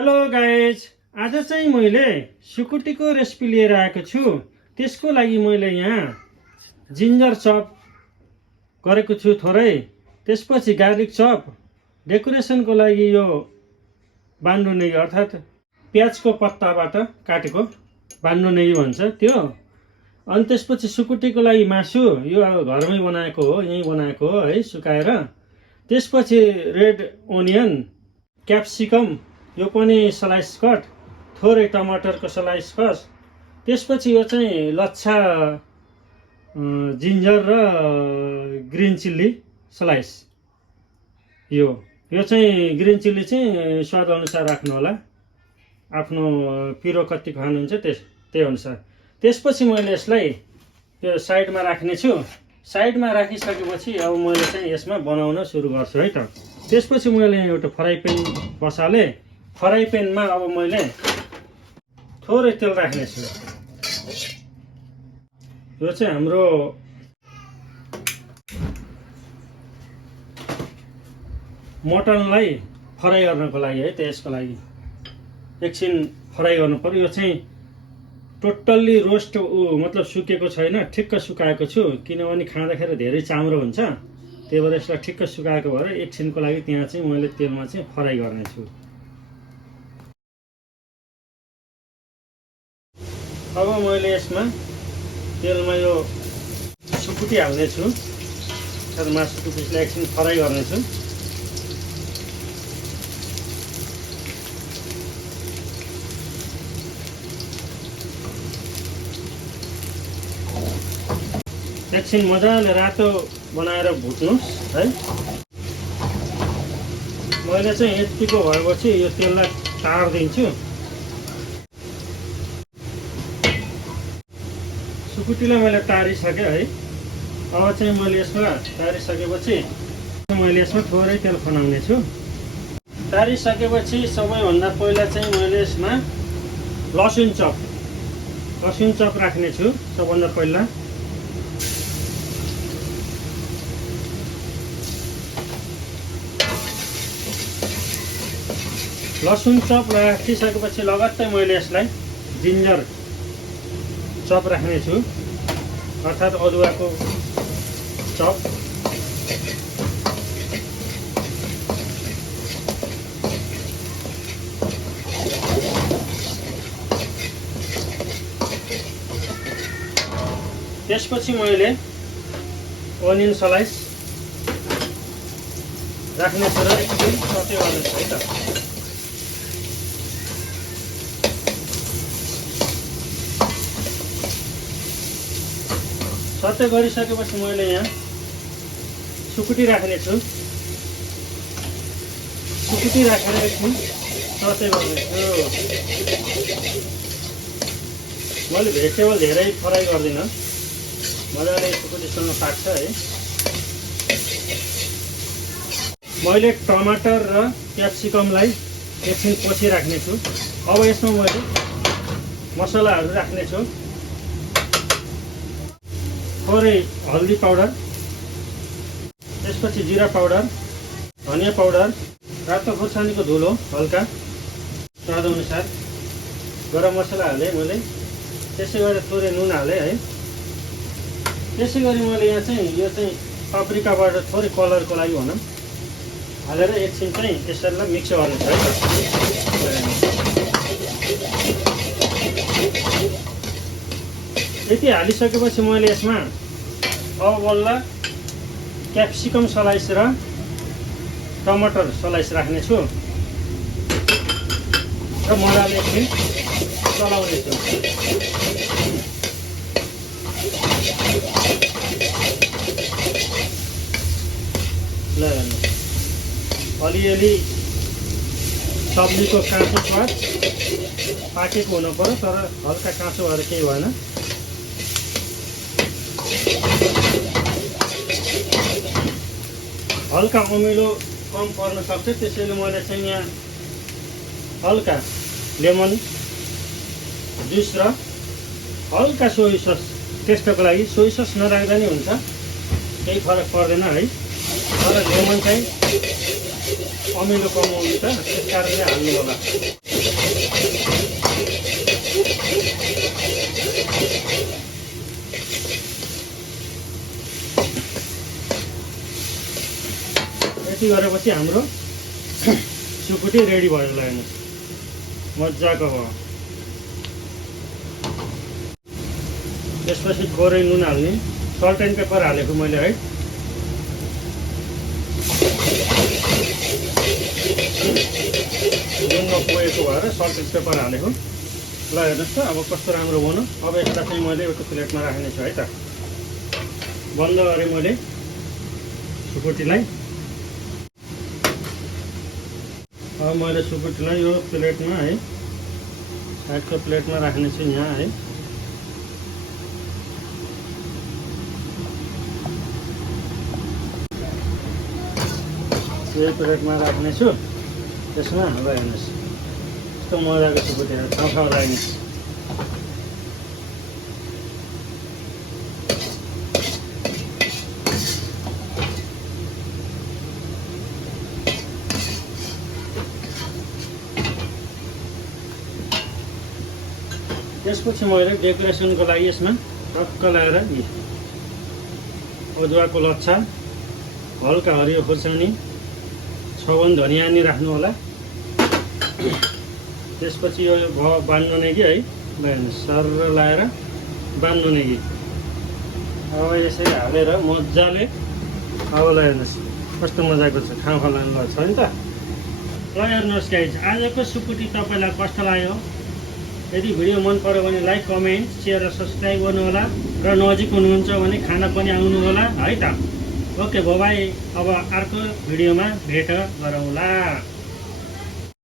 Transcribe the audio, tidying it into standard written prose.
Hello guys, आज चाहिँ मैले सुकुटीको रेसिपी लिएर आएको छु। त्यसको लागि मैले यहाँ जिन्जर चप गरेको छु थोरै, त्यसपछि गार्लिक चप, डेकोरेसनको लागि यो बनाउने अर्थात् प्याजको पत्ताबाट काटेको बनाउने भन्छ त्यो, अनि त्यसपछि सुकुटीको लागि मासु, यो अब घरमै बनाएको हो, यहीँ बनाएको हो है, सुकाएर। त्यसपछि रेड ओनियन, क्याप्सिकम, यो पनि स्लाइस कट, थोरै टमाटरको स्लाइस कट, त्यसपछि यो चाहिँ लच्छा जिन्जर र ग्रिन चिल्ली स्लाइस। यो चाहिँ ग्रिन चिल्ली चाहिँ स्वाद अनुसार राख्नु होला, आफ्नो पिरो कति खानुहुन्छ त्यही अनुसार। त्यसपछि मैले यसलाई त्यो साइडमा राख्ने छु। साइडमा राखिसकेपछि अब मैले चाहिँ यसमा बनाउन सुरु गर्छु है त। त्यसपछि मैले एउटा फ्राई प्यान बसालेँ। फ्राई प्यानमा अब मैले थोरै तेल राख्नेछु। यो चाहिँ हाम्रो मटनलाई फ्राई गर्नको लागि है, त्यसको लागि एकछिन फ्राई गर्नु पर्यो। यो चाहिँ टोटल्ली रोस्ट मतलब सुकेको छैन, ठिक्क सुकाएको छु, किनभने खाँदाखेरि धेरै चाम्रो हुन्छ, त्यही भएर यसलाई ठिक्क सुकाएको भएर एकछिनको लागि त्यहाँ चाहिँ मैले तेलमा चाहिँ फ्राई गर्नेछु। अब मैले यसमा तेलमा यो सुकुटी हाल्नेछु, मासुको पिसलाई एकछिन फ्राई गर्नेछु। एकछिन मजाले रातो बनाएर भुट्नुहोस् है। मैले चाहिँ यतिको भएपछि यो तेललाई तार्दिन्छु। सुकुटीलाई मैले तारिसकेँ है। अब चाहिँ मैले यसमा तारिसकेपछि मैले यसमा थोरै तेल खनाउने छु। तारिसकेपछि सबैभन्दा पहिला चाहिँ मैले यसमा लसुन चप राख्ने छु सबभन्दा पहिला। लसुन चप राखिसकेपछि लगत्तै मैले यसलाई जिन्जर चप राख्नेछु, अर्थात् अदुवाको चप। त्यसपछि मैले ओनियन स्लाइस राख्नेछु र एकछिन सटे गर्नेछु है त। सटे गरिसकेपछि मैले यहाँ सुकुटी राख्नेछु। सुकुटी राखेर एकछिन सटे गर्नेछु। मैले भेजिटेबल धेरै फ्राई गर्दिनँ, मजाले सुकुटीसँग पाक्छ है। मैले टमाटर र क्याप्सिकमलाई एकछिन पछि राख्नेछु। अब यसमा मैले मसलाहरू राख्नेछु। थोरै हल्दी पाउडर, त्यसपछि जिरा पाउडर, धनिया पाउडर, रातो खुर्सानीको धुलो हल्का स्वाद अनुसार, गरम मसला हालेँ मैले, त्यसै गरी थोरै नुन हालेँ है। त्यसै गरी मैले यहाँ चाहिँ यो चाहिँ पाप्रिकाबाट थोरै कलरको लागि भनौँ हालेर एकछिन चाहिँ यसलाई मिक्स गर्नेछु है। यति हालिसकेपछि मैले यसमा अब बल्ल क्याप्सिकम स्लाइस र टमाटर स्लाइस राख्नेछु र मजाले एकछिन चलाउनेछु। ल अलिअलि सब्जीको काँचो स्वाद पाकेको हुनु पर्यो, तर हल्का काँचो भएर केही भएन। हल्का अमिलो कम पर्न सक्छ, त्यसैले मैले चाहिँ यहाँ हल्का लेमन जुस र हल्का सोया सस टेस्टको लागि, सोया सस नराख्दा नि हुन्छ, केही फरक पर्दैन है। तर लेमन चाहिँ अमिलो कम हुन्छ, त्यस कारणले हाल्नु होला। यति गरेपछि हाम्रो सुकुटी रेडी भयो। ल हेर्नुहोस् मजाको भयो। त्यसपछि थोरै नुन हाल्ने, सल्ट एन्ड पेपर हालेको मैले है। नुन नपुगेको भएर सल्ट एन्ड पेपर हालेको। ल हेर्नुहोस् त अब कस्तो राम्रो बन्यो। अब यसलाई चाहिँ मैले एउटा प्लेटमा राख्ने छु है त। बन्द गरेँ मैले सुकुटीलाई। अब मैले सुकुटीलाई यो प्लेटमा है, साइडको प्लेटमा राख्ने छु यहाँ है। यही प्लेटमा राख्ने छु। त्यसमा ल हेर्नुहोस् यस्तो मजाको सुकुटी ठाउँ लाग्ने। त्यसपछि मैले डेकोरेसनको लागि यसमा टक्क लगाएर अदुवाको लच्छा, हल्का हरियो खुर्सानी, 6 वन धनियाँ नि राख्नु होला। त्यसपछि यो भयो बान्नुने कि है। ल हेर्नुहोस् सर लगाएर बान्नुने कि। अब यसरी हालेर मजाले अब ल हेर्नुहोस् कस्तो मजाको छ, ठाउँ लाग्नु छ नि त। ल हेर्नुहोस् गाइज, आजको सुकुटी तपाईँलाई कस्तो लाग्यो? यदि भिडियो मन पर्यो भने लाइक, कमेन्ट, सेयर र सब्सक्राइब गर्नु होला र नजिक हुनुहुन्छ भने खाना पनि आउनु होला है त। Okay bye. अब अर्को भिडियोमा भेट गरौँला।